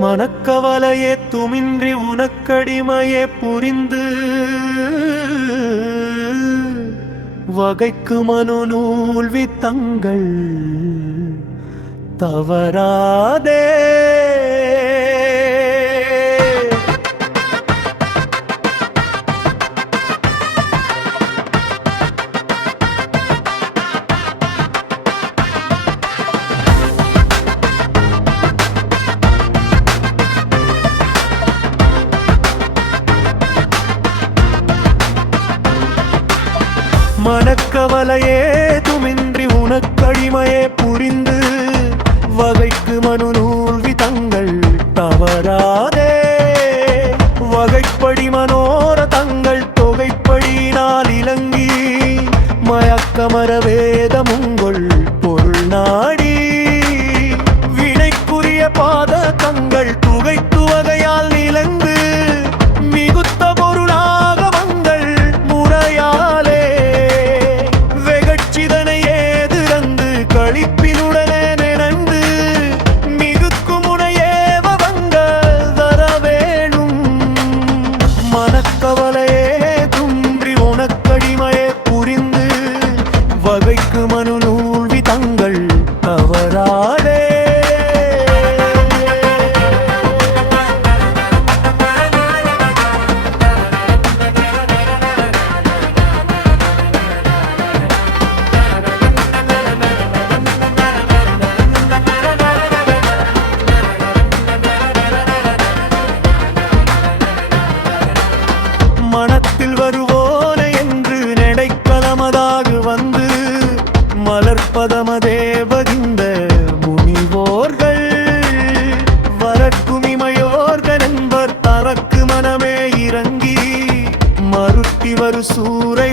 மனக்கவலையே துமின்றி உனக்கடிமையே புரிந்து வகைக்கு மனு நூல் வித்தங்கள் தவறாதே. மனக்கவலையே துமின்றி உனக்கடிமையே புரிந்து வகைக்கு மனு நூல் விதங்கள் தவறாதே. வகைப்படி மனோர தங்கள் தொகைப்படியினால் இலங்கி மயக்கமர வேதமுங்கொள் பொருள் நாடி வினைக்குரிய பாத தங்கள் துகைத்து வகையால் நிலங்கு மிகுத்த பொருளாக மங்கள் முறையாலே வெகட்சிதனை ஏதிறந்து கழிப்பினுடனே நினைந்து மிகுக்குமுனையேவ வங்கள் தர வேணும். மனக்கவலையே துன்றி உனக்கடிமையே புரிந்து வகைக்கு மனு நூல் விதங்கள் தவறாதே. மனத்தில் வருவோன என்று நெடைக்கலமதாக வந்து மலர்பதமதே வகிந்த முனிவோர்கள் வரக்குமிமையோர்கள் என்பர் தரக்கு மனமே இறங்கி மறுத்தி வரு சூரை